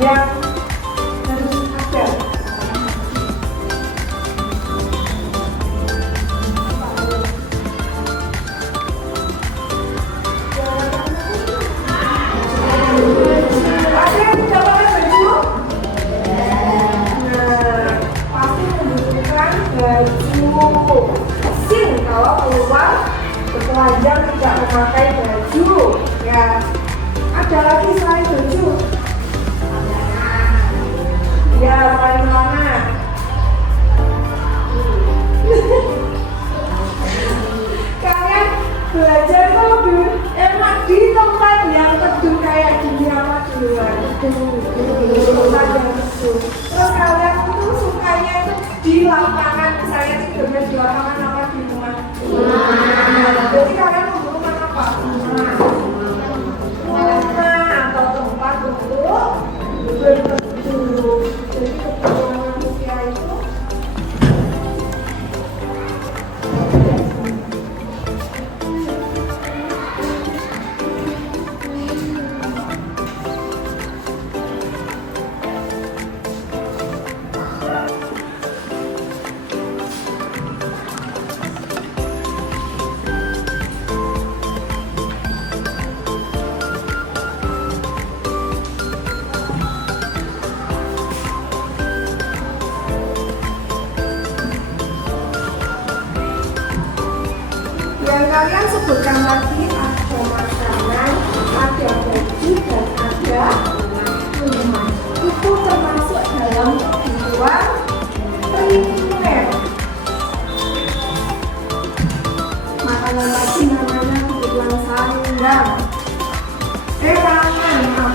yang harus ada. Ada yang tidak pakai baju? Nah, pasti membutuhkan baju. Sin kalau keluar bertelanjang tidak memakai baju. Ya, ada lagi selain baju. Ya, selain mana? Kalian belajar kok lebih enak di tempat yang teduh kayak gini apa di luar? Tempat yang teduh. Terus kalian itu sukanya itu di lapangan, saya tidurnya di lapangan apa di rumah? Jadi kalian membutuhkan apa? Rumah atau tempat untuk berteduh. Jadi kebutuhan manusia itu yang kalian sebutkan tadi ada makanan, ada baju, dan ada rumah. Itu termasuk dalam kebutuhan primer. Makanan tadi namanya kebutuhan sandang. Tangan, maaf.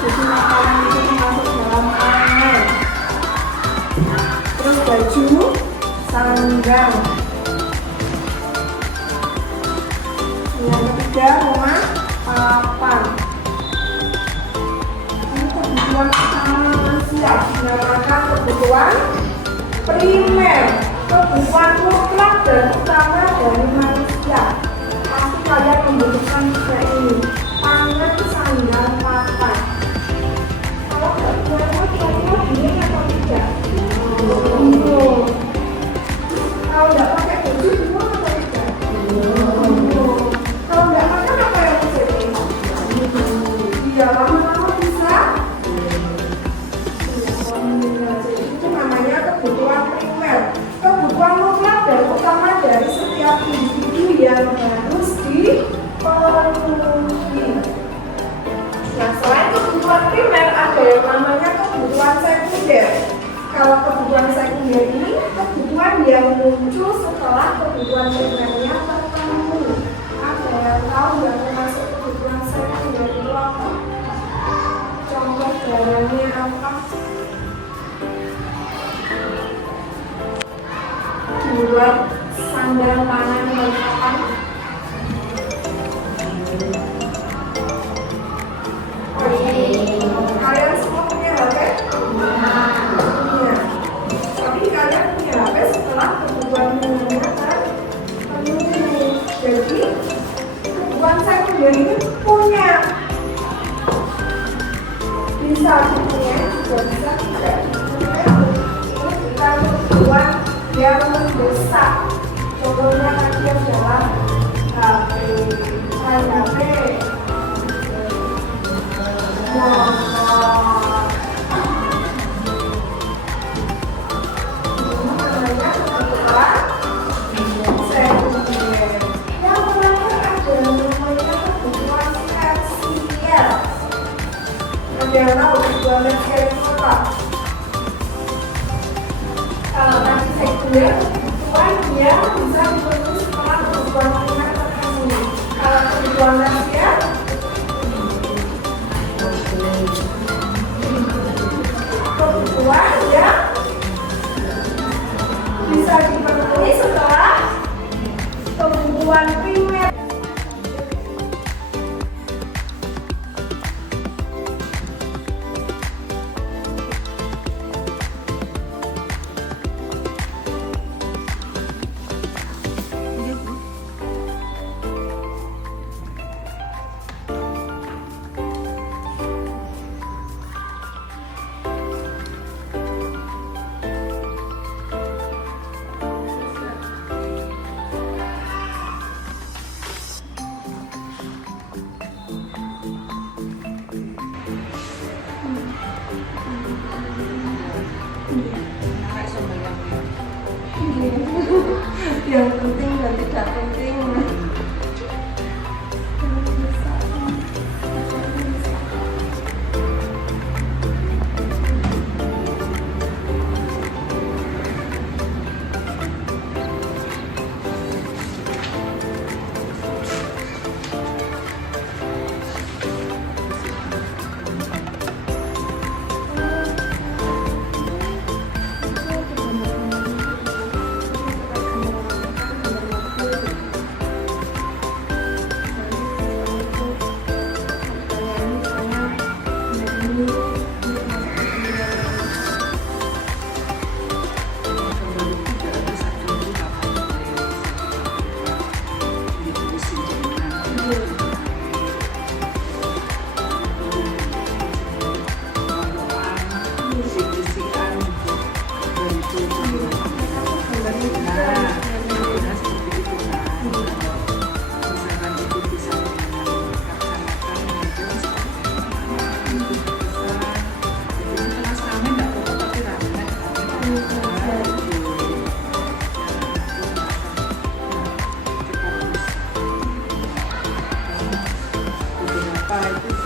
Jadi makanan itu termasuk dalam pangan. Terus baju, sandang. Yang ketiga rumah, papan. Ini kebutuhan utama manusia, dinamakan kebutuhan primer, kebutuhan mutlak dan utama dari manusia. Pasti kalian membutuhkan tiga ini: pangan, sandang, papan. Kalau tidak punya kira-kira bingung atau tidak? Bingung. Kalau nggak pakai baju bingung atau tidak? Kalau nggak makan apa yang terjadi? Iya, lama-lama bisa. Jadi itu namanya kebutuhan primer, kebutuhan mutlak dan utama dari setiap individu yang harus dipenuhi. Nah, selain kebutuhan primer ada yang namanya kebutuhan sekunder. Kalau kebutuhan sekunder ini kebutuhan yang muncul setelah kebutuhan primernya terpenuhi. Ada yang tahu yang termasuk kebutuhan sekunder itu apa? Contoh barangnya apa? Buat sandal, tangan, dan papan. Kalian semua punya HP? Punya. Tapi kalian punya HP setelah kebutuhan minimumnya terpenuhi. Jadi kebutuhan sekunder ini punya. Bisa punya, juga bisa tidak. Ini kita kebutuhan yang mendesak. Contohnya tadi adalah HP, HP, yang tahu kebutuhan tersier itu apa? Kalau tadi sekunder, kebutuhan yang bisa dipenuhi setelah kebutuhan primer terpenuhi. Kalau kebutuhan tersier, kebutuhan yang bisa dipenuhi setelah kebutuhan primer. yang penting dan tidak penting. Beberapa itu